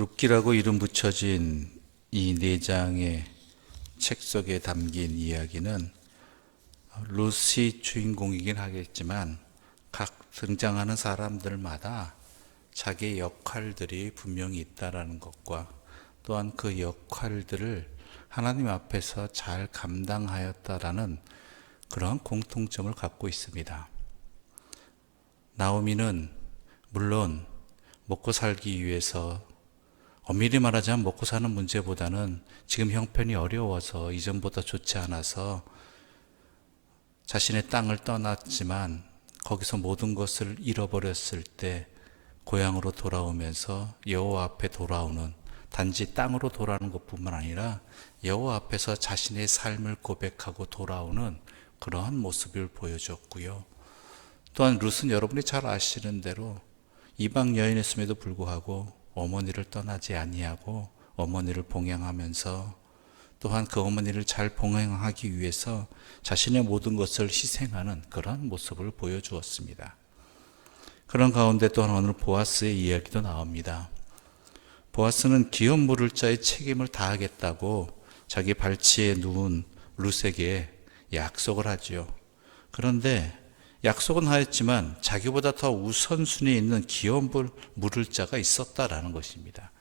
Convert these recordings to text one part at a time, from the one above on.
룻기라고 이름 붙여진 이 네 장의 책 속에 담긴 이야기는 룻이 주인공이긴 하겠지만 각 등장하는 사람들마다 자기의 역할들이 분명히 있다라는 것과 또한 그 역할들을 하나님 앞에서 잘 감당하였다라는 그러한 공통점을 갖고 있습니다. 나오미는 물론 먹고 살기 위해서, 엄밀히 말하자면 먹고 사는 문제보다는 지금 형편이 어려워서 이전보다 좋지 않아서 자신의 땅을 떠났지만 거기서 모든 것을 잃어버렸을 때 고향으로 돌아오면서 여호와 앞에 돌아오는, 단지 땅으로 돌아오는 것뿐만 아니라 여호와 앞에서 자신의 삶을 고백하고 돌아오는 그러한 모습을 보여줬고요. 또한 룻은 여러분이 잘 아시는 대로 이방 여인이었음에도 불구하고 어머니를 떠나지 아니하고 어머니를 봉양하면서 또한 그 어머니를 잘 봉양하기 위해서 자신의 모든 것을 희생하는 그러한 모습을 보여주었습니다. 그런 가운데 또한 오늘 보아스의 이야기도 나옵니다. 보아스는 기업 물을 자의 책임을 다하겠다고 자기 발치에 누운 룻에게 약속을 하지요. 그런데 약속은 하였지만 자기보다 더 우선순위에 있는 기업 물을 자가 있었다라는 것입니다.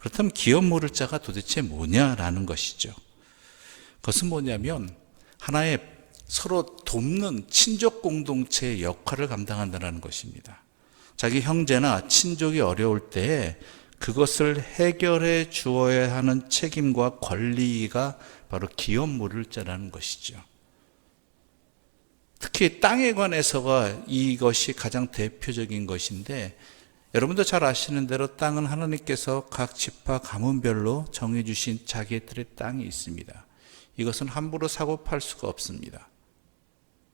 그렇다면 기업 물을 자가 도대체 뭐냐라는 것이죠. 그것은 뭐냐면 하나의 서로 돕는 친족 공동체의 역할을 감당한다는 것입니다. 자기 형제나 친족이 어려울 때에 그것을 해결해 주어야 하는 책임과 권리가 바로 기업 물을 자라는 것이죠. 특히 땅에 관해서가 이것이 가장 대표적인 것인데, 여러분도 잘 아시는 대로 땅은 하나님께서 각 지파 가문별로 정해주신 자기들의 땅이 있습니다. 이것은 함부로 사고 팔 수가 없습니다.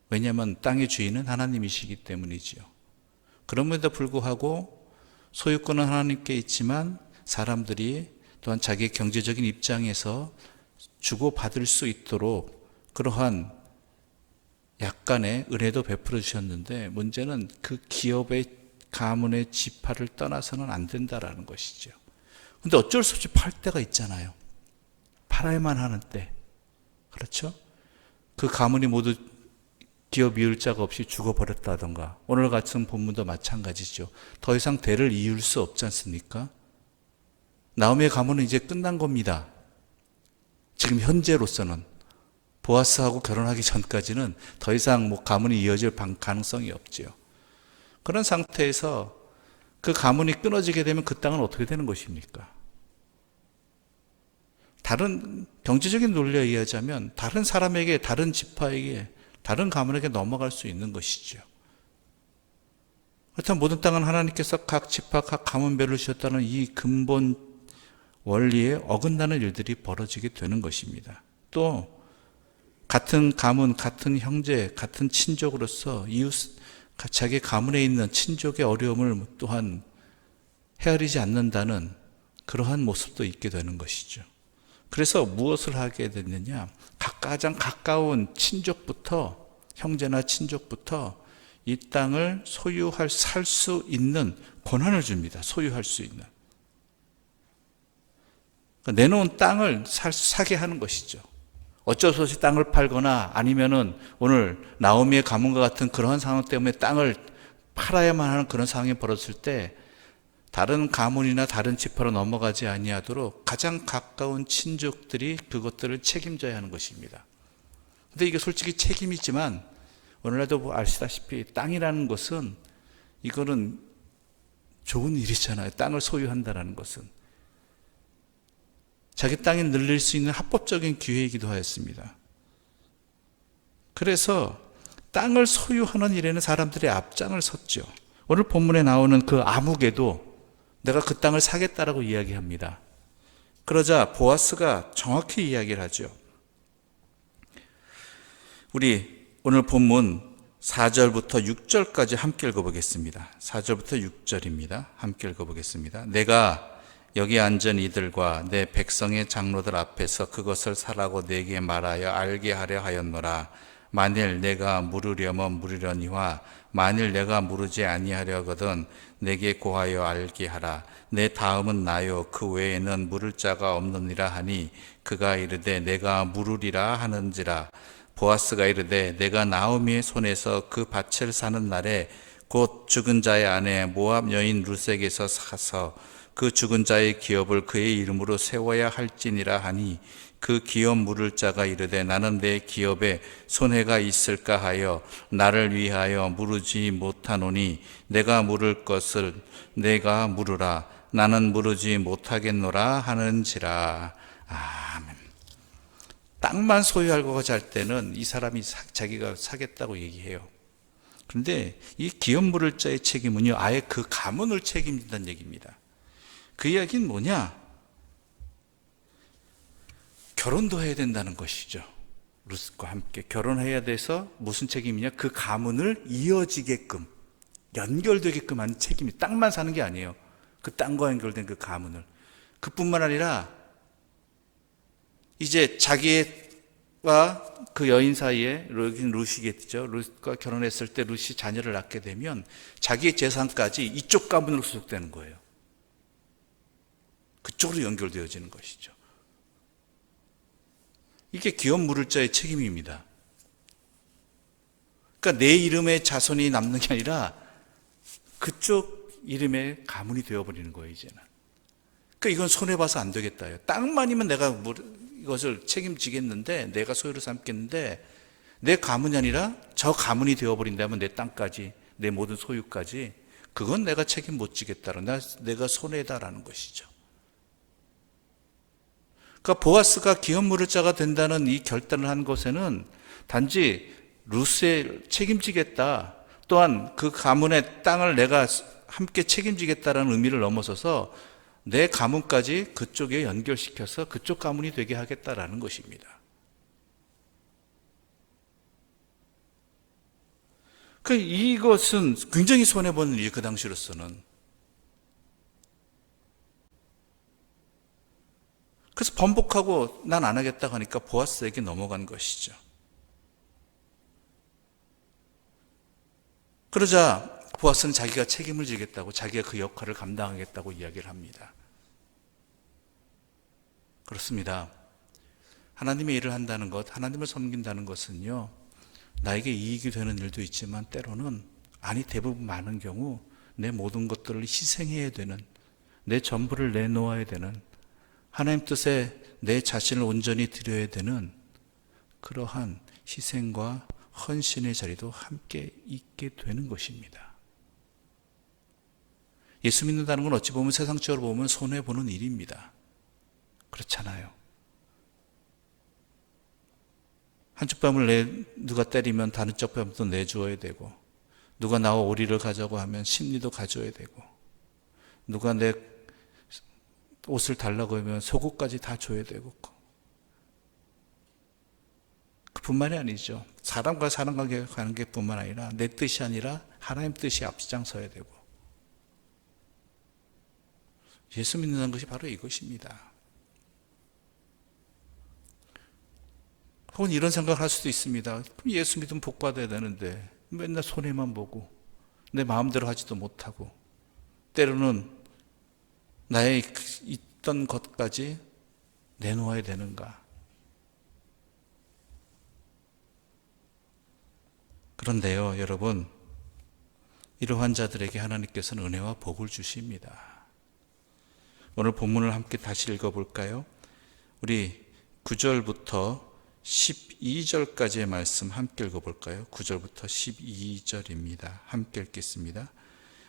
왜냐하면 땅의 주인은 하나님이시기 때문이지요. 그럼에도 불구하고 소유권은 하나님께 있지만 사람들이 또한 자기의 경제적인 입장에서 주고받을 수 있도록 그러한 약간의 은혜도 베풀어 주셨는데, 문제는 그 기업의 가문의 지파를 떠나서는 안 된다라는 것이죠. 근데 어쩔 수 없이 팔 때가 있잖아요. 팔아야만 하는 때. 그렇죠? 그 가문이 모두 기업 이을 자가 없이 죽어버렸다던가, 오늘 같은 본문도 마찬가지죠. 더 이상 대를 이을 수 없지 않습니까? 나오미의 가문은 이제 끝난 겁니다. 지금 현재로서는 보아스하고 결혼하기 전까지는 더 이상 가문이 이어질 가능성이 없지요. 그런 상태에서 그 가문이 끊어지게 되면 그 땅은 어떻게 되는 것입니까? 다른 경제적인 논리에 의하자면 다른 사람에게, 다른 지파에게, 다른 가문에게 넘어갈 수 있는 것이죠. 그렇다면 모든 땅은 하나님께서 각 지파, 각 가문별로 주셨다는 이 근본 원리에 어긋나는 일들이 벌어지게 되는 것입니다. 또 같은 가문, 같은 형제, 같은 친족으로서 이웃, 자기 가문에 있는 친족의 어려움을 또한 헤아리지 않는다는 그러한 모습도 있게 되는 것이죠. 그래서 무엇을 하게 됐느냐? 가장 가까운 친족부터, 형제나 친족부터 이 땅을 살 수 있는 권한을 줍니다. 소유할 수 있는. 그러니까 내놓은 땅을 사게 하는 것이죠. 어쩔 수 없이 땅을 팔거나 아니면은 오늘 나오미의 가문과 같은 그런 상황 때문에 땅을 팔아야만 하는 그런 상황이 벌어졌을 때 다른 가문이나 다른 지파로 넘어가지 아니하도록 가장 가까운 친족들이 그것들을 책임져야 하는 것입니다. 근데 이게 솔직히 책임이지만 오늘날도 아시다시피 땅이라는 것은 이거는 좋은 일이잖아요. 땅을 소유한다는 것은. 자기 땅에 늘릴 수 있는 합법적인 기회이기도 하였습니다. 그래서 땅을 소유하는 일에는 사람들이 앞장을 섰죠. 오늘 본문에 나오는 그 아묵에도 내가 그 땅을 사겠다라고 이야기합니다. 그러자 보아스가 정확히 이야기를 하죠. 우리 오늘 본문 4절부터 6절까지 함께 읽어보겠습니다. 4절부터 6절입니다. 함께 읽어보겠습니다. 내가 여기 앉은 이들과 내 백성의 장로들 앞에서 그것을 사라고 내게 말하여 알게 하려 하였노라. 만일 내가 물으려면 물으려니와 만일 내가 물으지 아니하려거든 내게 고하여 알게 하라. 내 다음은 나요 그 외에는 물을 자가 없느니라 하니 그가 이르되 내가 물으리라 하는지라. 보아스가 이르되 내가 나오미의 손에서 그 밭을 사는 날에 곧 죽은 자의 아내 모압 여인 룻에게서 사서 그 죽은 자의 기업을 그의 이름으로 세워야 할지니라 하니 그 기업 물을 자가 이르되 나는 내 기업에 손해가 있을까 하여 나를 위하여 물으지 못하노니 내가 물을 것을 내가 물으라. 나는 물으지 못하겠노라 하는지라. 아멘. 땅만 소유하고 잘 때는 이 사람이 자기가 사겠다고 얘기해요. 그런데 이 기업 물을 자의 책임은요, 아예 그 가문을 책임진다는 얘기입니다. 그 이야기는 뭐냐? 결혼도 해야 된다는 것이죠. 룻과 함께 결혼해야 돼서 무슨 책임이냐? 그 가문을 이어지게끔 연결되게끔 하는 책임이, 땅만 사는 게 아니에요. 그 땅과 연결된 그 가문을. 그뿐만 아니라 이제 자기와 그 여인 사이에, 룻이겠죠. 룻과 결혼했을 때 룻이 자녀를 낳게 되면 자기의 재산까지 이쪽 가문으로 소속되는 거예요. 그쪽으로 연결되어지는 것이죠. 이게 기업 물을 자의 책임입니다. 그러니까 내 이름의 자손이 남는 게 아니라 그쪽 이름의 가문이 되어버리는 거예요, 이제는. 그러니까 이건 손해봐서 안 되겠다요. 땅만이면 내가 이것을 책임지겠는데, 내가 소유를 삼겠는데, 내 가문이 아니라 저 가문이 되어버린다면 내 땅까지, 내 모든 소유까지, 그건 내가 책임 못 지겠다는, 내가 손해다라는 것이죠. 그러니까 보아스가 기업 물을 자가 된다는 이 결단을 한 것에는 단지 룻을 책임지겠다, 또한 그 가문의 땅을 내가 함께 책임지겠다라는 의미를 넘어서서 내 가문까지 그쪽에 연결시켜서 그쪽 가문이 되게 하겠다라는 것입니다. 이것은 굉장히 손해보는 일이 그 당시로서는. 그래서 번복하고 난 안 하겠다고 하니까 보아스에게 넘어간 것이죠. 그러자 보아스는 자기가 책임을 지겠다고, 자기가 그 역할을 감당하겠다고 이야기를 합니다. 그렇습니다. 하나님의 일을 한다는 것, 하나님을 섬긴다는 것은요, 나에게 이익이 되는 일도 있지만 때로는, 아니 대부분 많은 경우 내 모든 것들을 희생해야 되는, 내 전부를 내놓아야 되는, 하나님 뜻에 내 자신을 온전히 드려야 되는 그러한 희생과 헌신의 자리도 함께 있게 되는 것입니다. 예수 믿는다는 건 어찌 보면 세상적으로 보면 손해보는 일입니다. 그렇잖아요. 한쪽 뺨을 누가 때리면 다른 쪽 뺨도 내주어야 되고, 누가 나와 오리를 가자고 하면 심리도 가져야 되고, 누가 내 옷을 달라고 하면 속옷까지 다 줘야 되고, 그뿐만이 아니죠. 사람과 사람 관계뿐만 아니라 내 뜻이 아니라 하나님 뜻이 앞장서야 되고, 예수 믿는다는 것이 바로 이것입니다. 혹은 이런 생각을 할 수도 있습니다. 예수 믿으면 복 받아야 되는데 맨날 손해만 보고 내 마음대로 하지도 못하고, 때로는 나의 있던 것까지 내놓아야 되는가? 그런데요, 여러분, 이러한 자들에게 하나님께서는 은혜와 복을 주십니다. 오늘 본문을 함께 다시 읽어볼까요? 우리 9절부터 12절까지의 말씀 함께 읽어볼까요? 9절부터 12절입니다. 함께 읽겠습니다.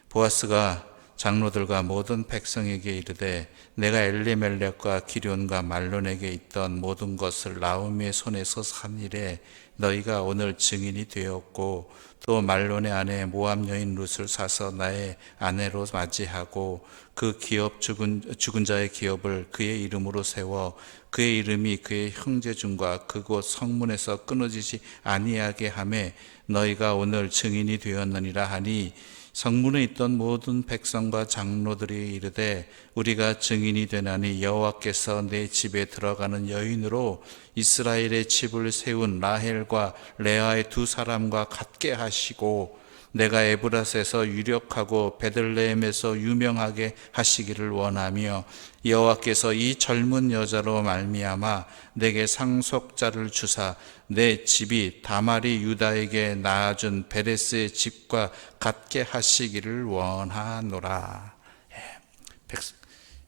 보아스가 장로들과 모든 백성에게 이르되 내가 엘리멜렉과 기럨과 말론에게 있던 모든 것을 나오미의 손에서 산 일에 너희가 오늘 증인이 되었고, 또 말론의 아내 모압 여인 룻을 사서 나의 아내로 맞이하고 그 기업 죽은 자의 기업을 그의 이름으로 세워 그의 이름이 그의 형제 중과 그곳 성문에서 끊어지지 아니하게 하매 너희가 오늘 증인이 되었느니라 하니, 성문에 있던 모든 백성과 장로들이 이르되 우리가 증인이 되나니 여호와께서 내 집에 들어가는 여인으로 이스라엘의 집을 세운 라헬과 레아의 두 사람과 같게 하시고 내가 에브라스에서 유력하고 베들레헴에서 유명하게 하시기를 원하며 여호와께서 이 젊은 여자로 말미암아 내게 상속자를 주사 내 집이 다말이 유다에게 낳아준 베레스의 집과 같게 하시기를 원하노라.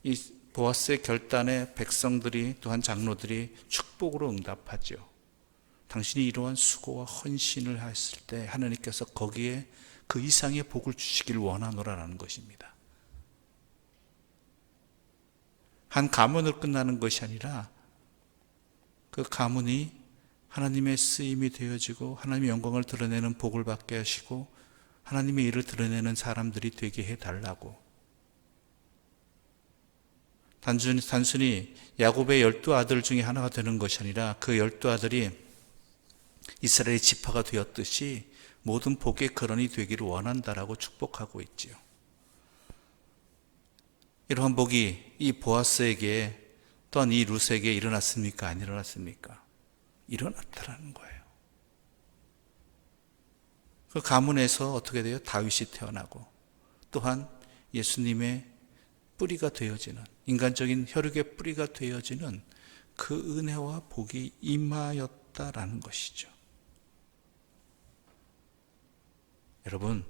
이 보아스의 결단에 백성들이 또한 장로들이 축복으로 응답하죠. 당신이 이러한 수고와 헌신을 했을 때 하나님께서 거기에 그 이상의 복을 주시길 원하노라라는 것입니다. 한 가문으로 끝나는 것이 아니라 그 가문이 하나님의 쓰임이 되어지고 하나님의 영광을 드러내는 복을 받게 하시고 하나님의 일을 드러내는 사람들이 되게 해달라고. 단순히 야곱의 12아들 중에 하나가 되는 것이 아니라 그 12아들이 이스라엘의 지파가 되었듯이 모든 복의 근원이 되기를 원한다라고 축복하고 있지요. 이러한 복이 이 보아스에게 또한 이 룻에게 일어났습니까? 안 일어났습니까? 일어났다라는 거예요. 그 가문에서 어떻게 돼요? 다윗이 태어나고 또한 예수님의 뿌리가 되어지는, 인간적인 혈육의 뿌리가 되어지는 그 은혜와 복이 임하였다라는 것이죠. 여러분,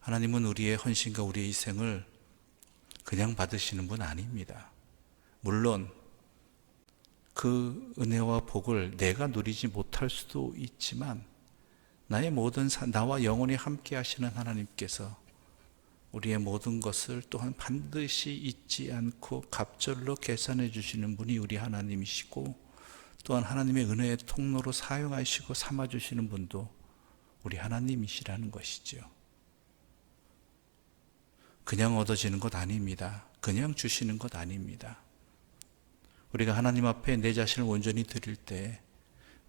하나님은 우리의 헌신과 우리의 희생을 그냥 받으시는 분 아닙니다. 물론 그 은혜와 복을 내가 누리지 못할 수도 있지만 나의 모든 나와 영원히 함께 하시는 하나님께서 우리의 모든 것을 또한 반드시 잊지 않고 갑절로 계산해 주시는 분이 우리 하나님이시고 또한 하나님의 은혜의 통로로 사용하시고 삼아주시는 분도 우리 하나님이시라는 것이죠. 그냥 얻어지는 것 아닙니다. 그냥 주시는 것 아닙니다. 우리가 하나님 앞에 내 자신을 온전히 드릴 때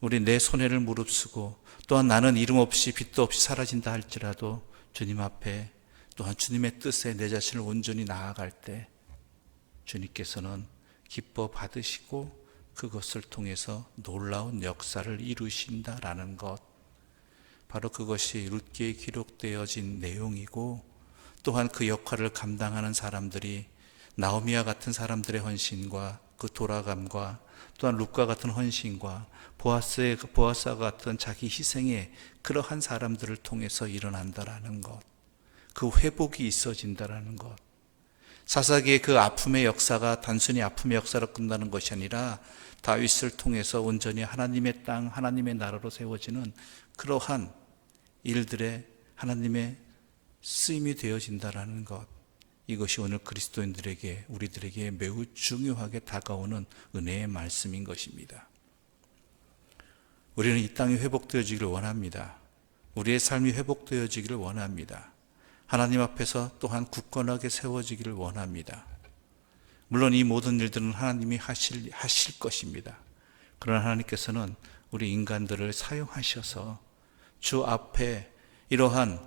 우리 내 손해를 무릅쓰고 또한 나는 이름 없이 빛도 없이 사라진다 할지라도 주님 앞에 또한 주님의 뜻에 내 자신을 온전히 나아갈 때 주님께서는 기뻐 받으시고 그것을 통해서 놀라운 역사를 이루신다라는 것, 바로 그것이 룻기에 기록되어진 내용이고 또한 그 역할을 감당하는 사람들이 나오미와 같은 사람들의 헌신과 그 돌아감과 또한 룻과 같은 헌신과 보아스와 같은 자기 희생의 그러한 사람들을 통해서 일어난다라는 것, 그 회복이 있어진다라는 것, 사사기의 그 아픔의 역사가 단순히 아픔의 역사로 끝나는 것이 아니라 다윗을 통해서 온전히 하나님의 땅, 하나님의 나라로 세워지는 그러한 일들에 하나님의 쓰임이 되어진다라는 것, 이것이 오늘 그리스도인들에게, 우리들에게 매우 중요하게 다가오는 은혜의 말씀인 것입니다. 우리는 이 땅이 회복되어지기를 원합니다. 우리의 삶이 회복되어지기를 원합니다. 하나님 앞에서 또한 굳건하게 세워지기를 원합니다. 물론 이 모든 일들은 하나님이 하실 것입니다. 그러나 하나님께서는 우리 인간들을 사용하셔서 주 앞에 이러한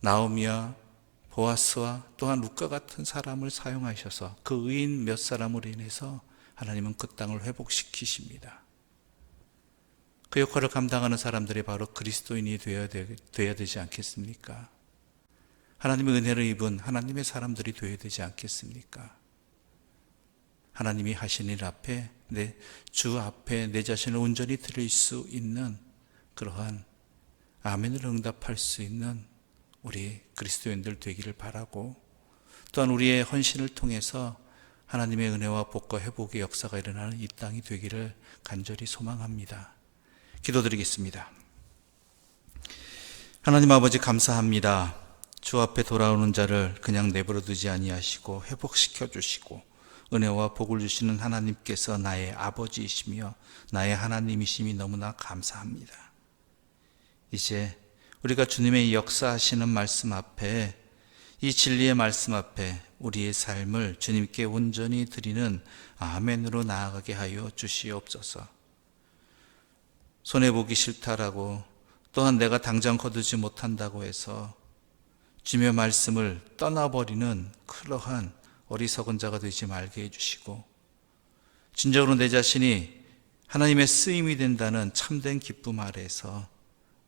나오미와 보아스와 또한 룻과 같은 사람을 사용하셔서 그 의인 몇 사람으로 인해서 하나님은 그 땅을 회복시키십니다. 그 역할을 감당하는 사람들이 바로 그리스도인이 되어야 되지 않겠습니까? 하나님의 은혜를 입은 하나님의 사람들이 되어야 되지 않겠습니까? 하나님이 하신 일 앞에 주 앞에 내 자신을 온전히 드릴 수 있는 그러한 아멘을 응답할 수 있는 우리 그리스도인들 되기를 바라고, 또한 우리의 헌신을 통해서 하나님의 은혜와 복과 회복의 역사가 일어나는 이 땅이 되기를 간절히 소망합니다. 기도드리겠습니다. 하나님 아버지, 감사합니다. 주 앞에 돌아오는 자를 그냥 내버려 두지 아니하시고 회복시켜 주시고 은혜와 복을 주시는 하나님께서 나의 아버지이시며 나의 하나님이심이 너무나 감사합니다. 이제 우리가 주님의 역사하시는 말씀 앞에, 이 진리의 말씀 앞에 우리의 삶을 주님께 온전히 드리는 아멘으로 나아가게 하여 주시옵소서. 손해보기 싫다라고, 또한 내가 당장 거두지 못한다고 해서 주님의 말씀을 떠나버리는 그러한 어리석은 자가 되지 말게 해주시고, 진정으로 내 자신이 하나님의 쓰임이 된다는 참된 기쁨 아래에서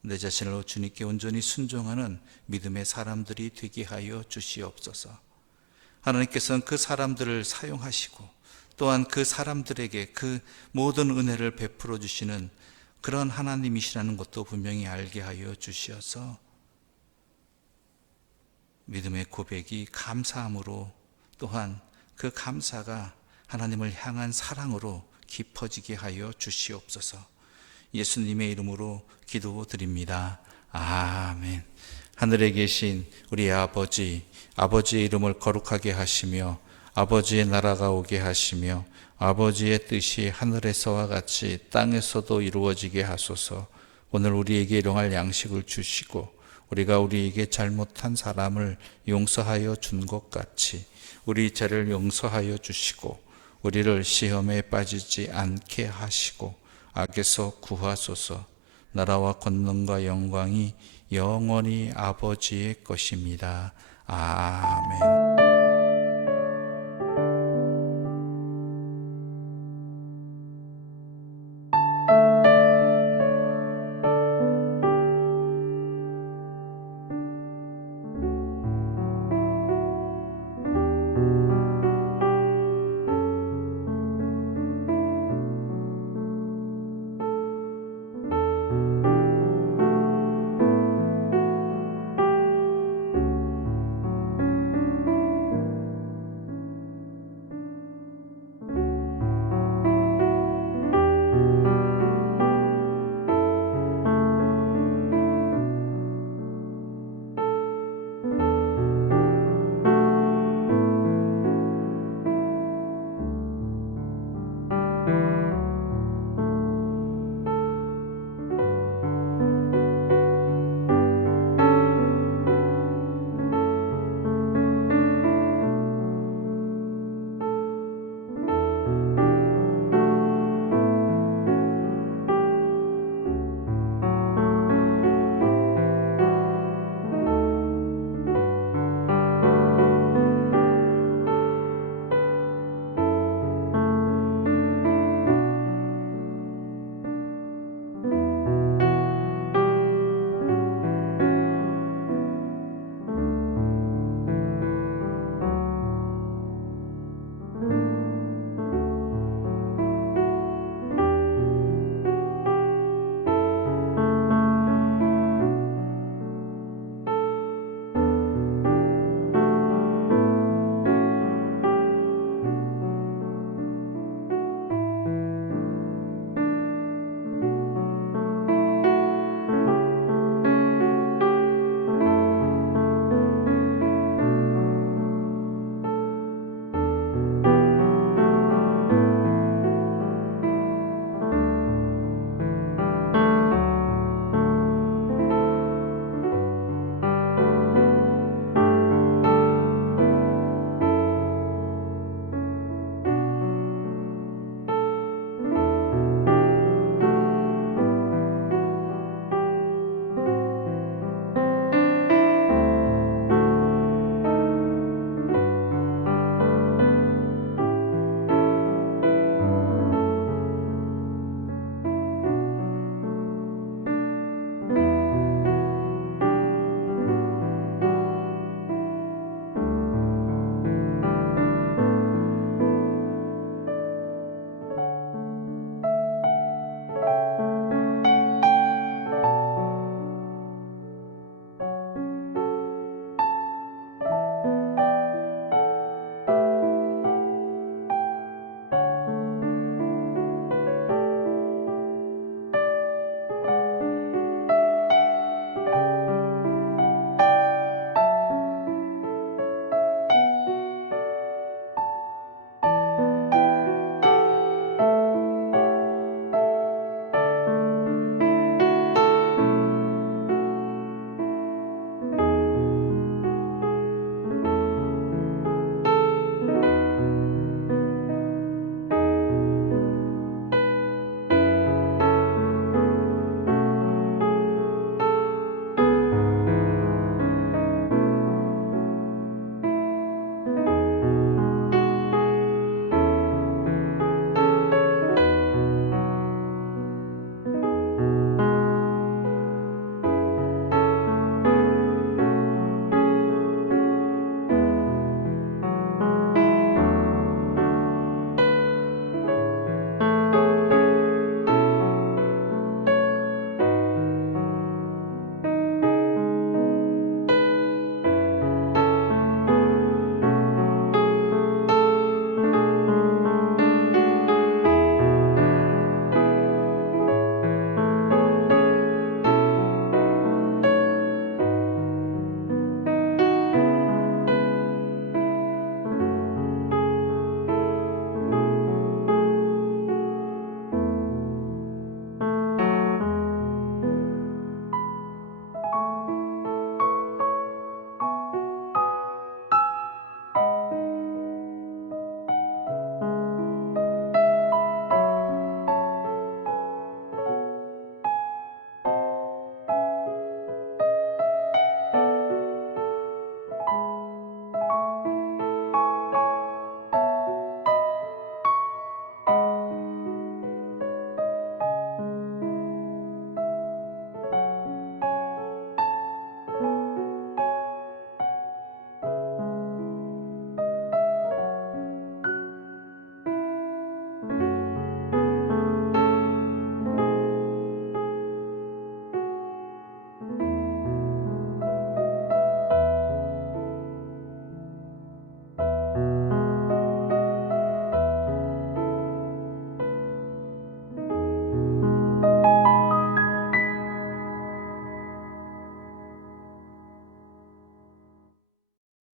내 자신을 주님께 온전히 순종하는 믿음의 사람들이 되게 하여 주시옵소서. 하나님께서는 그 사람들을 사용하시고 또한 그 사람들에게 그 모든 은혜를 베풀어 주시는 그런 하나님이시라는 것도 분명히 알게 하여 주시어서 믿음의 고백이 감사함으로, 또한 그 감사가 하나님을 향한 사랑으로 깊어지게 하여 주시옵소서. 예수님의 이름으로 기도드립니다. 아멘. 하늘에 계신 우리 아버지, 아버지의 이름을 거룩하게 하시며 아버지의 나라가 오게 하시며 아버지의 뜻이 하늘에서와 같이 땅에서도 이루어지게 하소서. 오늘 우리에게 일용할 양식을 주시고 우리가 우리에게 잘못한 사람을 용서하여 준 것 같이 우리 죄를 용서하여 주시고 우리를 시험에 빠지지 않게 하시고 악에서 구하소서. 나라와 권능과 영광이 영원히 아버지의 것입니다. 아멘.